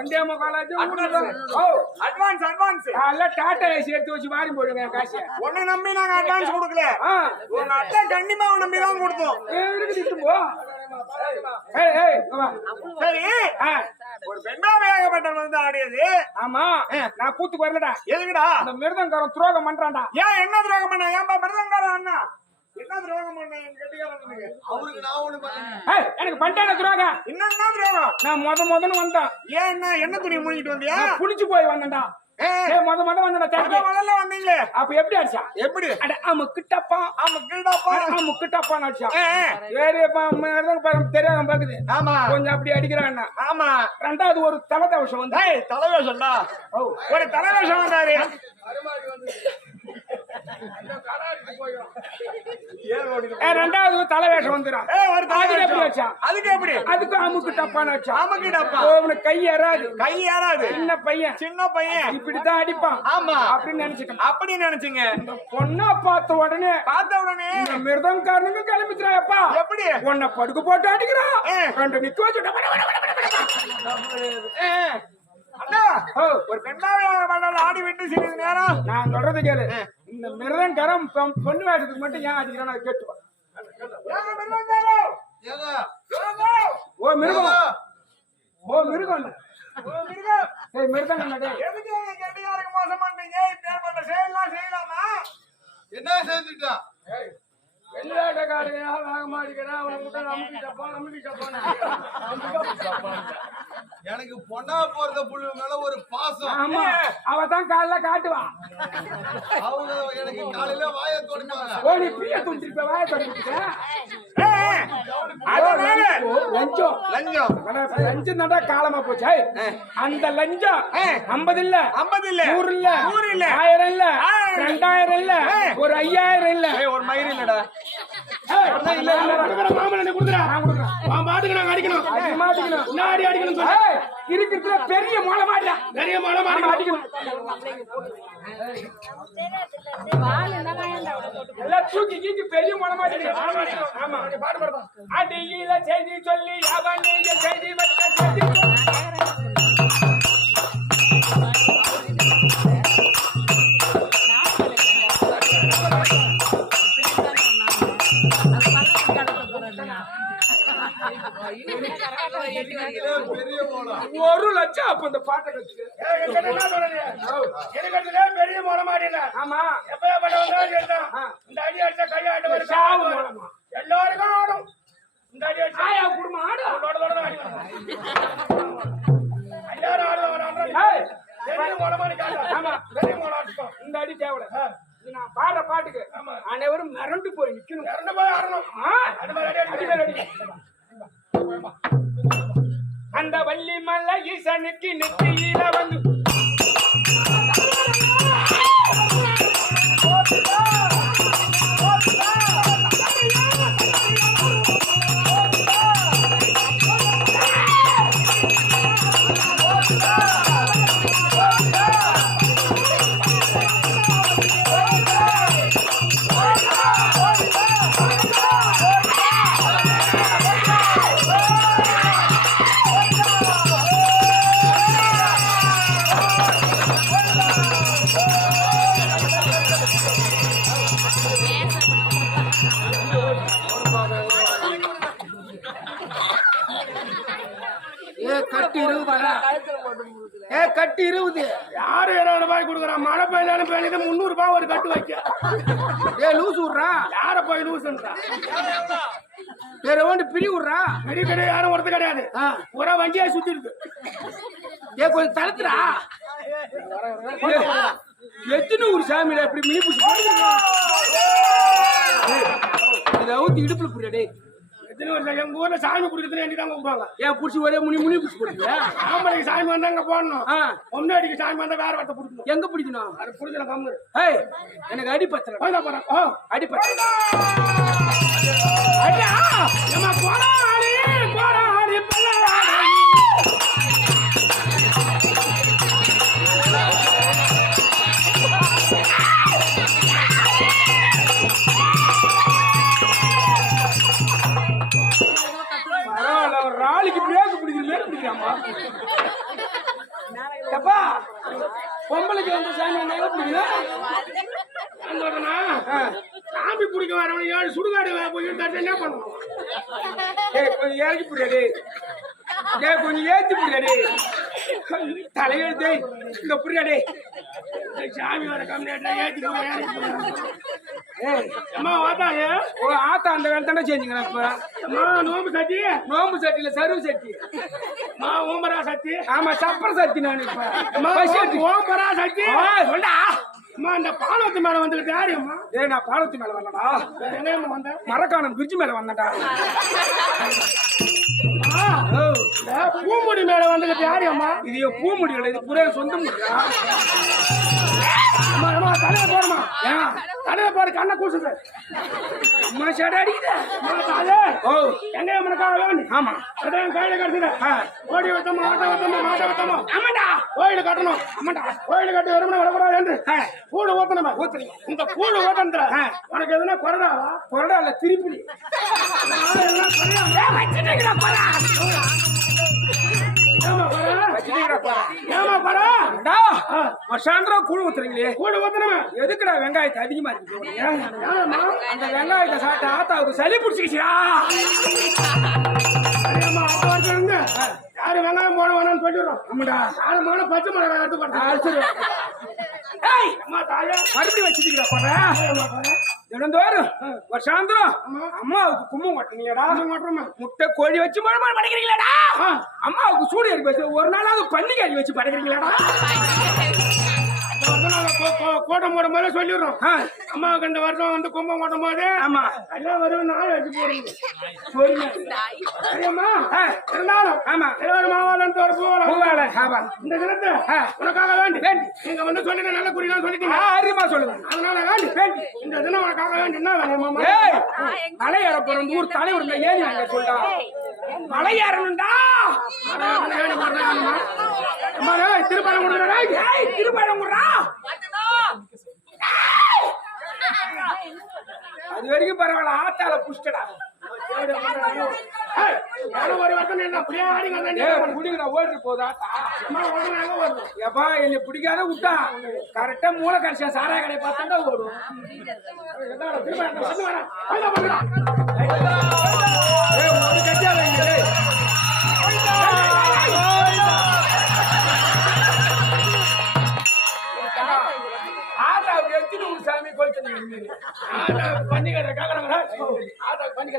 ரெண்டே முக்காலாச்சு advance advance காலைல டாட்டா ஏசி எடுத்து வச்சு மாறி போடுங்க காசை. உன்னை நம்பி நாங்க அட்வான்ஸ் கொடுக்கல. உங்க அத்தை கண்டிப்பா நம்பி தான் கொடுத்தோம். இருக்குது இட்டு போ. சரி. ஒரு பெண்ணா வேகப்பட்டவன் வந்து ஆடியது. ஆமா. நான் கூத்துக்கு வரலடா எதுக்குடா? அந்த மிருதங்காரன் துரோகம் பண்றான்டா. ஏன் என்ன துரோகம் பண்ண? ஏன்பா மிருதங்காரன் அண்ணா? என்ன துரோகம் பண்ண? என் கெட்டிக்காரனுக்கு அவருக்கு நான் ஒண்ணு பண்ணேன் ஏய் எனக்கு பண்ணிட்டான துரோகம். என்னன்னா துரோகம்? நான் முத முதன்னு வந்தேன். ஏன் என்ன? என்ன துணி மூடிட்டு வந்தியா? நான் புளிச்சு போய் வந்தேன்டா. முத முத தேடி முதல்ல வந்தீங்களே? அப்ப எப்படி அடிச்சா? எப்படி? அட அமுக்கிட்டப்பா. ஆமா கீழப்பா அமுக்கிட்டப்பா அடிச்சா. ஏய், வேறியப்பா மிருதங்க தெரியாம பாக்குது. ஆமா. கொஞ்சம் அப்படி அடிக்கிறான் ஆமா. ரெண்டாவது ஒரு தலை தவசம் வந்து தலைவேஷம்டா ஒரு தலைவேஷம் வந்தாரு. ரெண்டாவது ஒரு தலை வேஷம் வந்துடும் அதுக்கு எப்படி தலைவேஷம் அதுக்கு எப்படி? அதுக்கு அமுக்கு டப்பான்னு வச்சா அமுக்கிட்டப்பா அவனுக்கு கை ஏறாது. கை ஏறாது. சின்ன பையன். சின்ன பையன். இப்படித்தான் அடிப்பான். ஆமா. அப்படின்னு நினைச்சுக்கணும். அப்படி நினைச்சுங்க. பொண்ணா பார்த்த உடனே பார்த்த உடனே இந்த மிருதங்காரனுங்க கிளம்பிக்கிறாப்பா எப்படி? உன்னை படுக்க போட்டு அடிக்கிறான். ரெண்டு நிக்க வச்சுட்டு ஏய், அண்ணா ஓ, ஒரு பெண்ணாவே ஆடி விட்டு சிறிது நேரம். நான் சொல்றது கேளு. இந்த மிருதங்காரம் பொண்ணு வேஷத்துக்கு மட்டும் ஏன் அடிக்கிறான் அதை கேட்டுவா ஏங்க மிருதங்காரம்? ஏங்க. ஏங்க? ஓ மிருகம். ஓ மிருகம். ஏய் மிருதங்க டேய் எதுக்கு எங்க கெட்டிக்காரருக்கு மோசம் பண்றீங்க? இப்பேற்பட்ட செயல்லாம் செய்யலாமா என்ன செஞ்சுட்டான் வெள்ளாட்டக்காரங்க வேகமா அடிக்கிறான் அவனை நமக்கு சப்பான் நமக்கு சப்பான் எனக்கு பொண்ணா போறத புள்ளு மேல ஒரு பாசம். ஆமா அவ தான் காலைல காட்டுவான் அவங்க எனக்கு காலையில வாய தொடங்குவாங்க ஓ நீ பிரிய துண்டிருப்ப வாய அதனால லஞ்சம் லஞ்சம். லஞ்சம். தான்டா காலமா போச்சு. அந்த லஞ்சம் ஐம்பது இல்ல. ஐம்பது இல்ல. நூறு இல்ல. நூறு இல்ல. ஆயிரம் இல்ல. ஆயிரம். ரெண்டாயிரம் இல்ல. ஒரு ஐயாயிரம் இல்ல. ஏய், ஒரு மயிர் இல்லடா. மாமன் என்ன கொடுக்குறா? நான் கொடுக்குறேன். பாட்டுக்கு நாங்க அடிக்கணும். அது மாட்டிக்கணும். நான் அடி அடிக்கணும் இருக்கிறதுல பெரிய மொளை மாட்டா. பெரிய மொளை மாட்டா அடிக்கணும். எல்லாம் தூக்கி கீக்கி பெரிய மொளை மாட்டிக்கணும். ஆமா, அடிக்கணும். ஆமா, நீ பாடு பாடுப்பா. அடியில செய்தி சொல்லி அவன் செய்தி வச்ச செய்தி ஒரு லட்சம் அப்ப இந்த பாட்டை கத்துக்கு பெரிய மொளை மாட்டில ஆமா இந்த அடி அடிச்சா கையாட்டு சாவு மூலமா. எல்லாருக்கும் ஆடும் இந்த அடி அடிச்சா குடும்பம் ஆடு. எல்லாரும் ஆடுவாங்க பெரிய காட்டா ஆமா. பெரிய ஆட்டுக்கும் இந்த அடி தேவல. இது நான் பாடுற பாட்டுக்கு. அனைவரும் மிரண்டு போய் நிக்கணும். மிரண்டு போய் ஆடணும். நெற்றி நெற்றியில வந்து ஏ கட்டி இருபதா ஏ கட்டி இருபது. யாரு இருபது ரூபாய் கொடுக்குறான் மழை பெய்யாலும் பெய்யுது முந்நூறு ரூபாய் ஒரு கட்டு வைக்க. ஏ லூஸ் விட்றா? யார போய் லூஸ்ன்றா வேற ஒன்று பிரி விட்றா? பெரிய கிடையாது யாரும் ஒருத்தர் கிடையாது. பூரா வண்டியா சுத்தி இருக்கு ஏ கொஞ்சம் தடுத்துறா எத்தனை ஒரு சாமியில இப்படி மினி பிடிச்சி இதை ஊத்தி இடுப்புல புரியா டேய் எத்தனை வருஷம் எங்க ஊர்ல சாமி பிடிக்கிறது வேண்டி தான் கூப்பிடுவாங்க ஏன் பிடிச்சி ஒரே முனி முனி பிடிச்சி போடுங்க ஆம்பளைக்கு சாமி வந்தா அங்க போடணும். பொம்னாடிக்கு சாமி வந்தா வேற வார்த்தை பிடிக்கணும். எங்க பிடிக்கணும்? அது பிடிக்கல கம்மு ஏய் எனக்கு அடி பத்தல போறேன். அடி பத்தல அடியா போராடி பரவாயில்ல பொம்பளைக்கு வந்து சாமி என்ன சாமி பிடிக்க வரவன் ஏழு சுடுகாடு வே- போய் தட்டு என்ன பண்ணுவோம் ஏய் கொஞ்சம் இறக்கி புடியாடி ஏ கொஞ்சம் ஏத்தி புடியாடி தலையெழுத்து இந்த புரியாடே சாமி வர கம்மியாட்டா ஏத்தி போய் ஏறி அம்மா வாத்தாயே ஓ ஆத்தா அந்த வேலை தானே செஞ்சுக்கிறேன் இப்ப. அம்மா நோம்பு சட்டி? நோம்பு சட்டியில சருவு சட்டி. அம்மா ஓம்பரா சட்டி? ஆமா சப்பர சட்டி நான் இப்ப. அம்மா சட்டி. ஓம்பரா சட்டி? ஆ, சொல்டா அம்மா இந்த பாலத்து மேல வந்துகிட்டு யாரு அம்மா? ஏய் நான் பாலத்து மேல வரலடா. எங்க அம்மா வந்த? மரக்காணம் பிரிட்ஜ் மேல வந்தேன்டா. பூமுடி மேல வந்துகிட்டு யாரு அம்மா? இது என் பூ முடியல இது புரிய சொந்த முடியா தலையில போடுமா? தலையில போடு கண்ணை கூசுது. அம்மா சேடை அடிக்குது. எங்க அம்மனுக்காக வேணும் ஆமா. அதான் கையில கட்டுது. ஓடி வைத்தோமா ஆட்ட வைத்தோமா மாட்ட வைத்தோமா ஆமாடா. கோயில் கட்டணும். ஆமாடா. கோயில் கட்டி வருமானம் வரக்கூடாது என்று. கூடு ஊத்தணுமே ஊத்துறீங்க. இந்த கூடு ஊத்தணுல ஆ. உனக்கு எதுனா குறடாவா கொரடா இல்ல திருப்பி. எல்லாம் கொரடா? வருஷாந்திரம் கூழ் ஊத்துறீங்களே. கூடு ஊத்தணுமே? எதுக்குடா வெங்காயத்தை அதிகமா இருக்கு அந்த வெங்காயத்தை சாப்பிட்ட ஆத்தாவுக்கு சளி பிடிச்சிக்கிச்சியா யாரு வெங்காயம் போட வேணாம்னு சொல்லிடுறோம் ஆமாடா. யாரு மேல பச்சை மிளகாய் எடுத்து தாயே. மறுபடியும் வச்சுட்டீங்களா கொரடா ஏமா குறை தினந்தோறும் வருஷாந்திரம். அம்மாவுக்கு கும்பம் கொட்டுறீங்களாடா மாற்றமா முட்டை கோழி வச்சு மழை படைக்கிறீங்களாடா. அம்மாவுக்கு சூடு ஏறி வச்சு ஒரு நாளாவது பன்னிக்காய் வச்சு படைக்கிறீங்களாடா. கூட்டம் போடும் போதே சொல்லிடுறோம். அம்மாவுக்கு இந்த வருஷம் வந்து கும்பம் ஓட்டும் போது ஆமா. எல்லாம் வரும் நாள் வச்சு போடுங்க இருந்தாலும் ஆமா. இருபது மாவாளன் ஒரு பூவலம் பூவால ஆமா. இந்த தினத்தை. உனக்காக வேண்டி. வேண்டி. நீங்க வந்து சொல்லிட்டு நல்ல குறிலாம் சொல்லிட்டீங்க. அறிமா சொல்லுங்க அதனால வேண்டி. வேண்டி. இந்த தினம் உனக்காக வேண்டி என்ன வேணும்? போற இந்த ஊர் தலைவர் ஏறி அங்க சொல்றா. மலை ஏறணும்டா திருப்பணம் ஏய் திருப்பழங்குறா அது வரைக்கும் பரவாயில்ல ஆத்தால புஷ்டடா பிடிக்காத விட்டா கரெக்டா மூளை கடைசியா சாரா கடையை பார்த்தா ஓடும். பண்ணி கடை கேட்கறாங்க பண்ணி